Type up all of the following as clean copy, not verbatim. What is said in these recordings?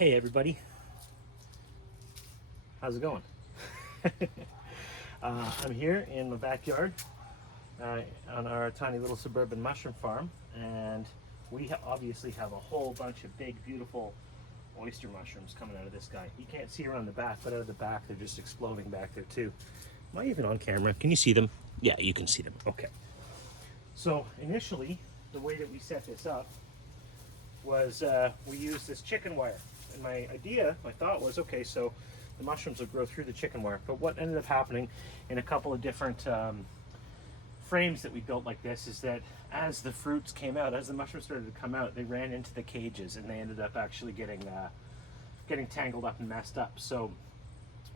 Hey everybody, how's it going? I'm here in my backyard on our tiny little suburban mushroom farm, and we obviously have a whole bunch of big, beautiful oyster mushrooms coming out of this guy. You can't see around the back, but out of the back, they're just exploding back there too. Am I even on camera? Can you see them? Yeah, you can see them. Okay. So initially, the way that we set this up was we used this chicken wire. And my thought was, okay, so the mushrooms would grow through the chicken wire. But what ended up happening in a couple of different frames that we built like this is that as the fruits came out, as the mushrooms started to come out, they ran into the cages and they ended up actually getting tangled up and messed up. So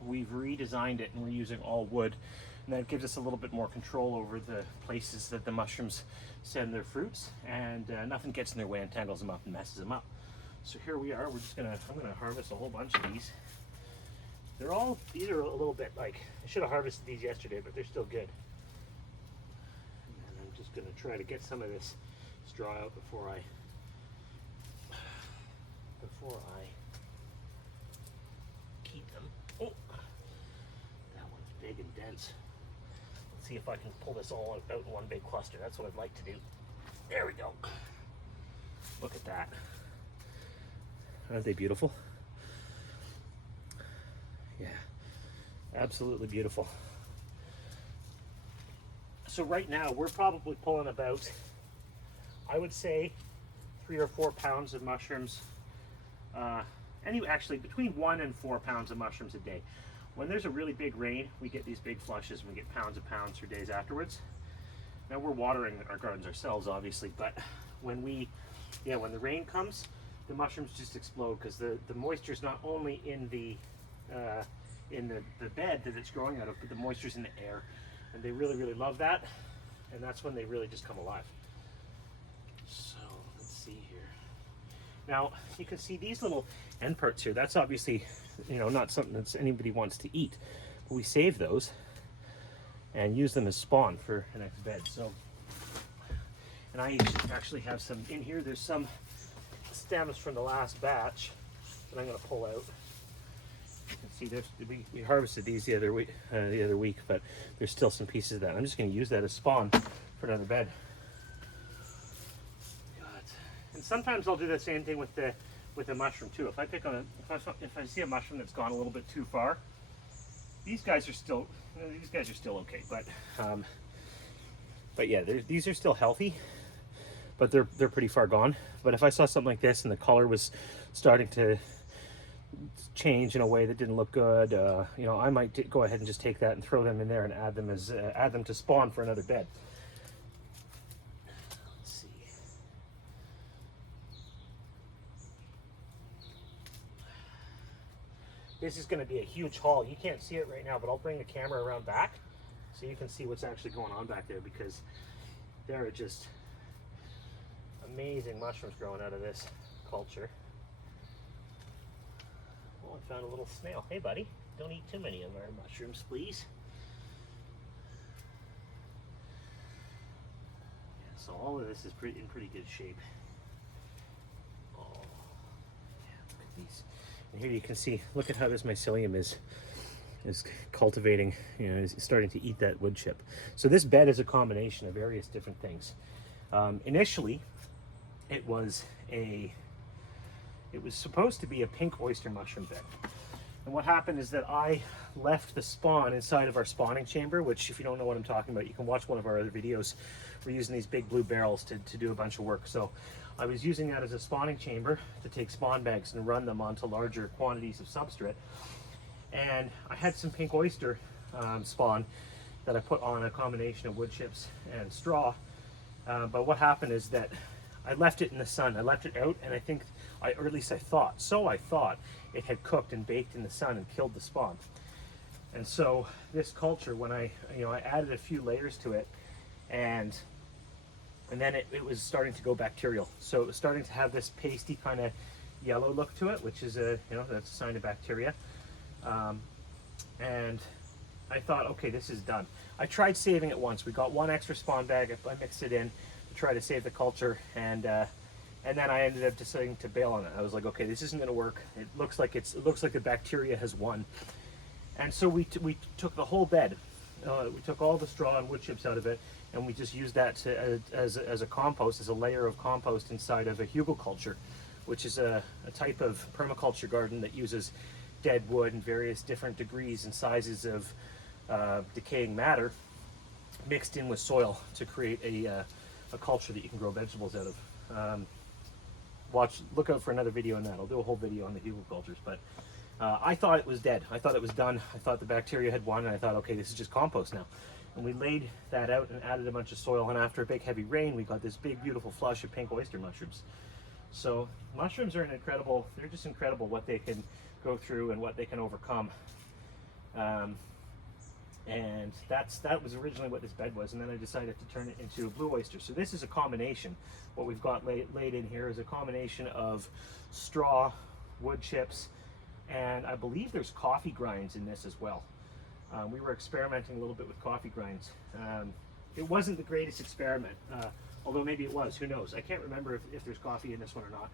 we've redesigned it and we're using all wood. And that gives us a little bit more control over the places that the mushrooms send their fruits, and nothing gets in their way and tangles them up and messes them up. So here we are. I'm gonna harvest a whole bunch of these. These are a little bit like, I should have harvested these yesterday, but they're still good. And I'm just gonna try to get some of this straw out before I keep them. Oh, that one's big and dense. Let's see if I can pull this all out in one big cluster. That's what I'd like to do. There we go. Look at that. Aren't they beautiful? Yeah, absolutely beautiful. So right now we're probably pulling about, I would say, 3 or 4 pounds of mushrooms. Actually between 1 and 4 pounds of mushrooms a day. When there's a really big rain, we get these big flushes and we get pounds and pounds for days afterwards. Now we're watering our gardens ourselves, obviously, but when the rain comes, the mushrooms just explode because the moisture is not only in the bed that it's growing out of, but the moisture's in the air, and they really, really love that, and that's when they really just come alive. So let's see here. Now you can see these little end parts here. That's obviously, not something that anybody wants to eat, but we save those and use them as spawn for the next bed. So, and I actually have some in here. There's some stems from the last batch that I'm going to pull out. You can see we harvested these the other week, but there's still some pieces of that. I'm just going to use that as spawn for another bed. God. And sometimes I'll do the same thing with the mushroom too. If I see a mushroom that's gone a little bit too far, these guys are still okay, but yeah, these are still healthy, but they're pretty far gone. But if I saw something like this and the color was starting to change in a way that didn't look good, I might go ahead and just take that and throw them in there and add them to spawn for another bed. Let's see. This is going to be a huge haul. You can't see it right now, but I'll bring the camera around back so you can see what's actually going on back there, because there are just amazing mushrooms growing out of this culture. Oh, I found a little snail. Hey buddy, don't eat too many of our mushrooms, please. Yeah, so all of this is in pretty good shape. Oh, yeah, look at these. And here you can see, look at how this mycelium is cultivating, is starting to eat that wood chip. So this bed is a combination of various different things. Initially, it was supposed to be a pink oyster mushroom bed. And what happened is that I left the spawn inside of our spawning chamber, which, if you don't know what I'm talking about, you can watch one of our other videos. We're using these big blue barrels to do a bunch of work. So I was using that as a spawning chamber to take spawn bags and run them onto larger quantities of substrate. And I had some pink oyster spawn that I put on a combination of wood chips and straw. But what happened is that I left it in the sun. I left it out, and or at least I thought it had cooked and baked in the sun and killed the spawn. And so this culture, when I added a few layers to it, and then it was starting to go bacterial. So it was starting to have this pasty kind of yellow look to it, which is that's a sign of bacteria. And I thought, okay, this is done. I tried saving it once. We got one extra spawn bag. I mixed it in to try to save the culture, and And then I ended up deciding to bail on it. I was like, okay, this isn't going to work. It looks like the bacteria has won. And so we took the whole bed. We took all the straw and wood chips out of it, and we just used that as a compost, as a layer of compost inside of a hugelkultur, which is a type of permaculture garden that uses dead wood in various different degrees and sizes of decaying matter mixed in with soil to create a culture that you can grow vegetables out of. Look out for another video on that. I'll do a whole video on the hugelkulturs, but I thought it was dead. I thought it was done. I thought the bacteria had won, and I thought, okay, this is just compost now. And we laid that out and added a bunch of soil, and after a big heavy rain, we got this big beautiful flush of pink oyster mushrooms. So mushrooms are they're just incredible what they can go through and what they can overcome. And that was originally what this bed was, and then I decided to turn it into a blue oyster. So this is a combination. What we've got laid in here is a combination of straw, wood chips, and I believe there's coffee grinds in this as well. We were experimenting a little bit with coffee grinds. It wasn't the greatest experiment, although maybe it was, who knows. I can't remember if there's coffee in this one or not.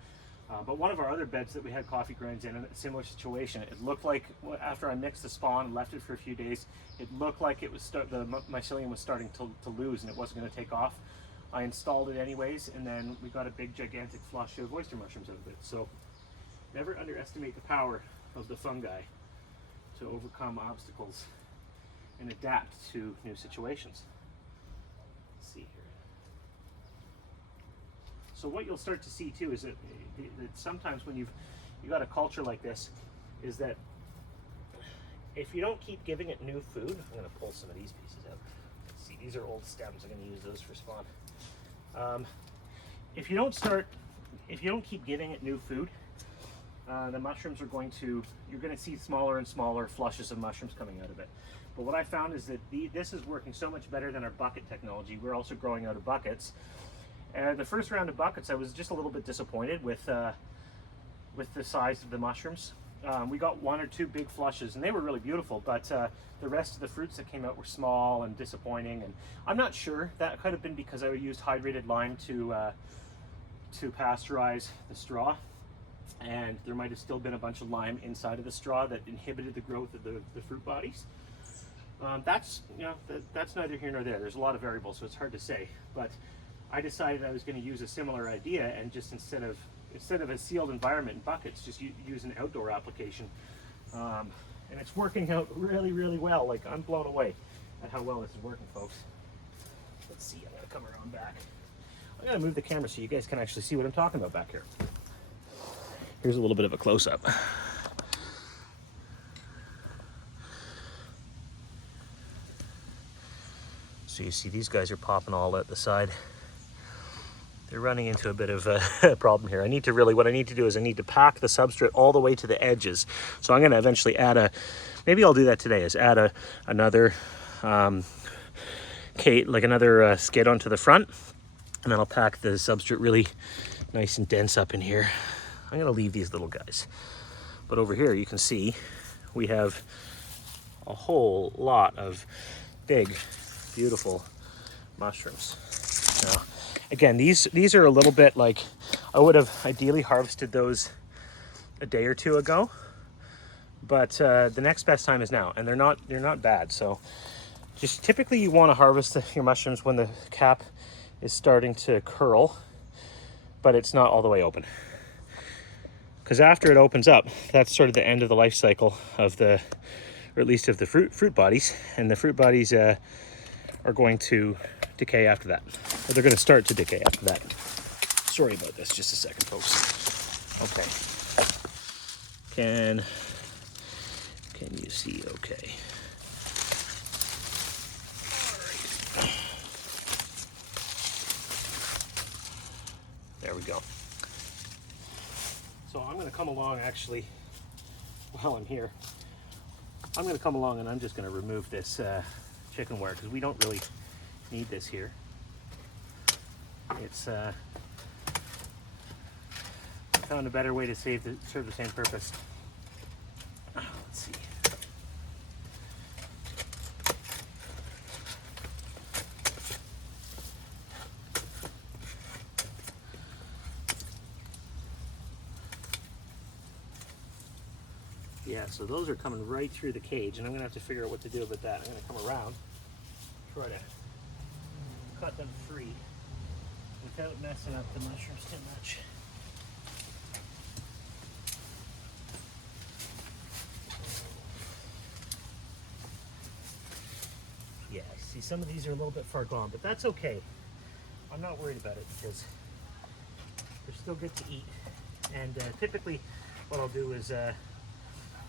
But one of our other beds that we had coffee grinds in a similar situation, it looked like after I mixed the spawn and left it for a few days, it looked like it was the mycelium was starting to lose and it wasn't going to take off. I installed it anyways, and then we got a big gigantic flush of oyster mushrooms out of it. So never underestimate the power of the fungi to overcome obstacles and adapt to new situations. Let's see here. So what you'll start to see too is that sometimes when you got a culture like this, is that if you don't keep giving it new food, I'm going to pull some of these pieces out. Let's see, these are old stems. I'm going to use those for spawn. If you don't keep giving it new food, the mushrooms you're going to see smaller and smaller flushes of mushrooms coming out of it. But what I found is that this is working so much better than our bucket technology. We're also growing out of buckets. And the first round of buckets, I was just a little bit disappointed with the size of the mushrooms. We got one or two big flushes, and they were really beautiful, but the rest of the fruits that came out were small and disappointing. And I'm not sure. That could have been because I used hydrated lime to pasteurize the straw, and there might have still been a bunch of lime inside of the straw that inhibited the growth of the fruit bodies. That's neither here nor there. There's a lot of variables, so it's hard to say. But I decided I was going to use a similar idea, and just instead of a sealed environment in buckets, just use an outdoor application. And it's working out really, really well. Like, I'm blown away at how well this is working, folks. Let's see, I'm going to come around back. I'm going to move the camera so you guys can actually see what I'm talking about back here. Here's a little bit of a close-up. So you see these guys are popping all out the side. They're running into a bit of a problem here. What I need to do is I need to pack the substrate all the way to the edges. So I'm going to eventually maybe I'll do that today, is add another skid onto the front, and then I'll pack the substrate really nice and dense up in here. I'm going to leave these little guys. But over here you can see we have a whole lot of big, beautiful mushrooms. Now, again, these are a little bit like, I would have ideally harvested those a day or two ago, but the next best time is now, and they're not bad. So just typically you want to harvest your mushrooms when the cap is starting to curl, but it's not all the way open. Because after it opens up, that's sort of the end of the life cycle of or at least of the fruit bodies, and the fruit bodies are going to decay after that. Or they're going to start to decay after that. Sorry about this, just a second, folks. Okay. Can you see okay? All right. There we go. So I'm going to come along, actually, while I'm here. I'm going to come along and I'm just going to remove this chicken wire, because we don't really need this here. It's I found a better way to serve the same purpose. Let's see. Yeah, so those are coming right through the cage, and I'm gonna have to figure out what to do about that. I'm gonna come around, try to cut them free without messing up the mushrooms too much. Yeah, see, some of these are a little bit far gone, but that's okay. I'm not worried about it because they're still good to eat. And typically, what I'll do is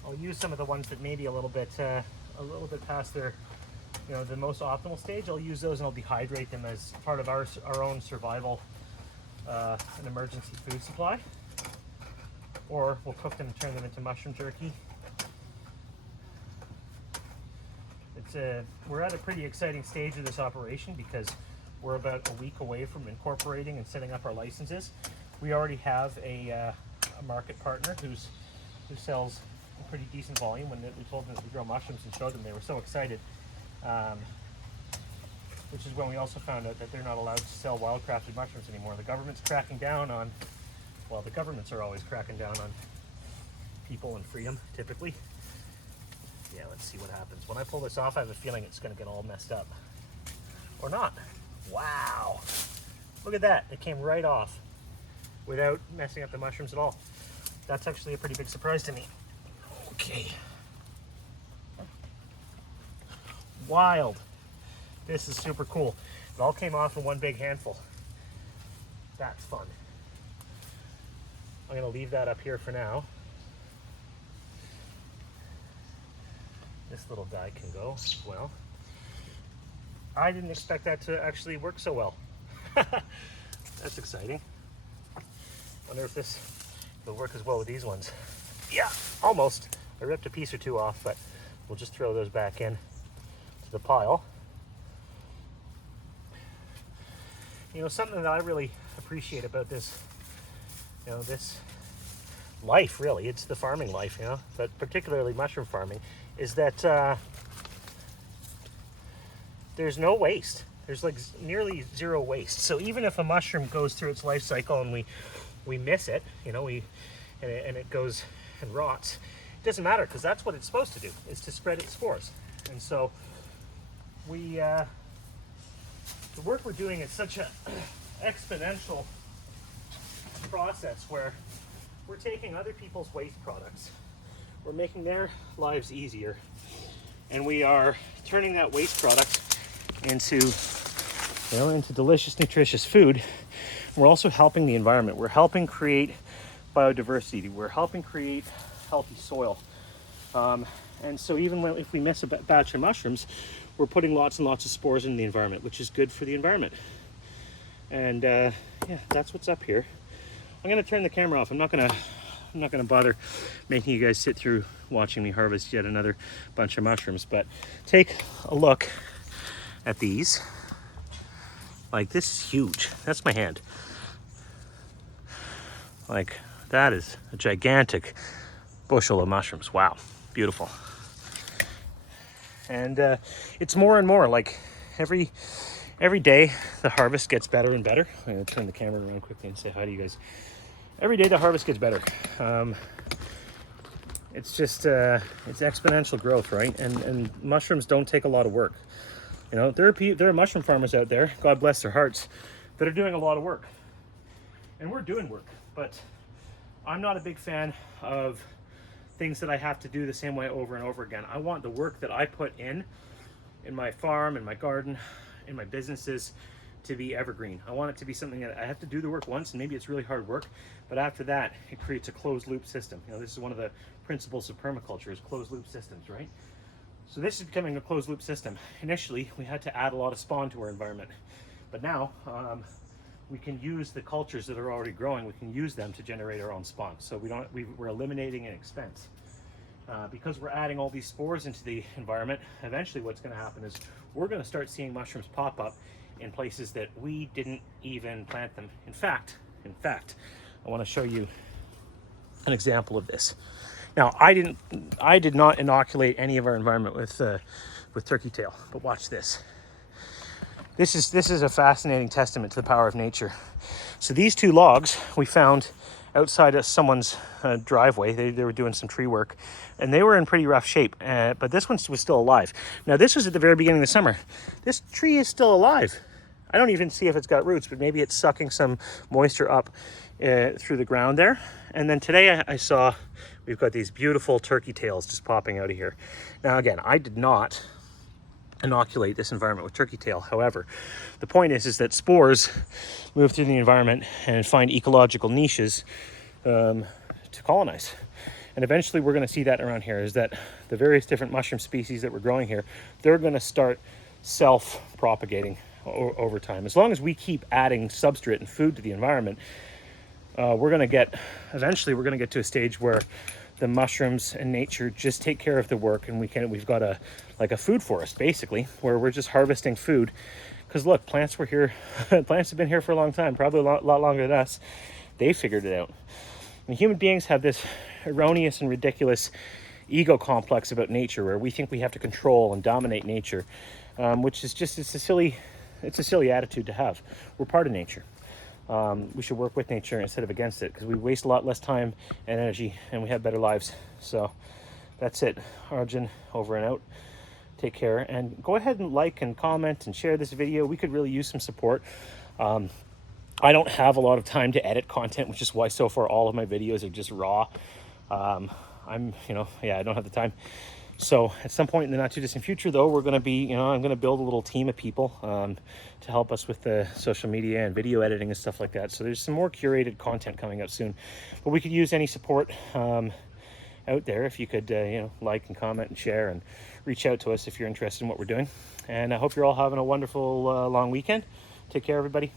I'll use some of the ones that maybe a little bit past their, the most optimal stage. I'll use those and I'll dehydrate them as part of our own survival, an emergency food supply. Or we'll cook them and turn them into mushroom jerky. We're at a pretty exciting stage of this operation because we're about a week away from incorporating and setting up our licenses. We already have a market partner who sells a pretty decent volume. When we told them that we grow mushrooms and showed them, they were so excited. Which is when we also found out that they're not allowed to sell wild-crafted mushrooms anymore. The government's cracking down on, well, the governments are always cracking down on people and freedom, typically. Yeah, let's see what happens. When I pull this off, I have a feeling it's going to get all messed up. Or not. Wow. Look at that. It came right off without messing up the mushrooms at all. That's actually a pretty big surprise to me. Okay. Wild. This is super cool. It all came off in one big handful. That's fun. I'm going to leave that up here for now. This little guy can go as well. I didn't expect that to actually work so well. That's exciting. Wonder if this will work as well with these ones. Yeah, almost. I ripped a piece or two off, but we'll just throw those back in to the pile. Something that I really appreciate about this, this life, really, it's the farming life, but particularly mushroom farming, is that there's no waste. There's like nearly zero waste. So even if a mushroom goes through its life cycle and we miss it, and it goes and rots, it doesn't matter because that's what it's supposed to do, is to spread its spores. And so the work we're doing is such an exponential process where we're taking other people's waste products, we're making their lives easier, and we are turning that waste product into delicious, nutritious food. We're also helping the environment. We're helping create biodiversity. We're helping create healthy soil. And so even if we miss a batch of mushrooms, we're putting lots and lots of spores in the environment, which is good for the environment. And yeah, that's what's up here. I'm gonna turn the camera off. I'm not gonna bother making you guys sit through watching me harvest yet another bunch of mushrooms, but take a look at these. Like, this is huge. That's my hand. Like, that is a gigantic bushel of mushrooms. Wow, beautiful. And it's more and more, like every day the harvest gets better and better. I'm gonna turn the camera around quickly and say hi to you guys. Every day the harvest gets better. It's just it's exponential growth, right? And mushrooms don't take a lot of work. There are mushroom farmers out there, God bless their hearts, that are doing a lot of work. And we're doing work, but I'm not a big fan of things that I have to do the same way over and over again. I want the work that I put in my farm, in my garden, in my businesses, to be evergreen. I want it to be something that I have to do the work once, and maybe it's really hard work, but after that, it creates a closed loop system. This is one of the principles of permaculture, is closed loop systems, right? So this is becoming a closed loop system. Initially, we had to add a lot of spawn to our environment, but now we can use the cultures that are already growing. We can use them to generate our own spawn. So we're eliminating an expense. Because we're adding all these spores into the environment, eventually what's going to happen is we're going to start seeing mushrooms pop up in places that we didn't even plant them. In fact, I want to show you an example of this. Now, I did not inoculate any of our environment with turkey tail, but watch this. This is a fascinating testament to the power of nature. So these two logs we found outside of someone's driveway. They were doing some tree work, and they were in pretty rough shape, but this one was still alive. Now, this was at the very beginning of the summer. This tree is still alive. I don't even see if it's got roots, but maybe it's sucking some moisture up through the ground there. And then today I saw we've got these beautiful turkey tails just popping out of here. Now, again, I did not inoculate this environment with turkey tail. However, the point is that spores move through the environment and find ecological niches to colonize. And eventually we're going to see that around here, is that the various different mushroom species that we're growing here, they're going to start self-propagating over time. As long as we keep adding substrate and food to the environment, eventually we're going to get to a stage where the mushrooms and nature just take care of the work, and we've got a food forest, basically, where we're just harvesting food. Because look, plants were here, plants have been here for a long time, probably a lot longer than us. They figured it out. And human beings have this erroneous and ridiculous ego complex about nature, where we think we have to control and dominate nature, which is just, it's a silly attitude to have. We're part of nature. We should work with nature instead of against it, because we waste a lot less time and energy, and we have better lives. So that's it. Arjun, over and out. Take care, and go ahead and like and comment and share this video. We could really use some support. I don't have a lot of time to edit content, which is why so far all of my videos are just raw. I don't have the time. So at some point in the not too distant future, though, we're going to be, I'm going to build a little team of people to help us with the social media and video editing and stuff like that. So there's some more curated content coming out soon, but we could use any support out there. If you could, like and comment and share, and reach out to us if you're interested in what we're doing. And I hope you're all having a wonderful long weekend. Take care, everybody.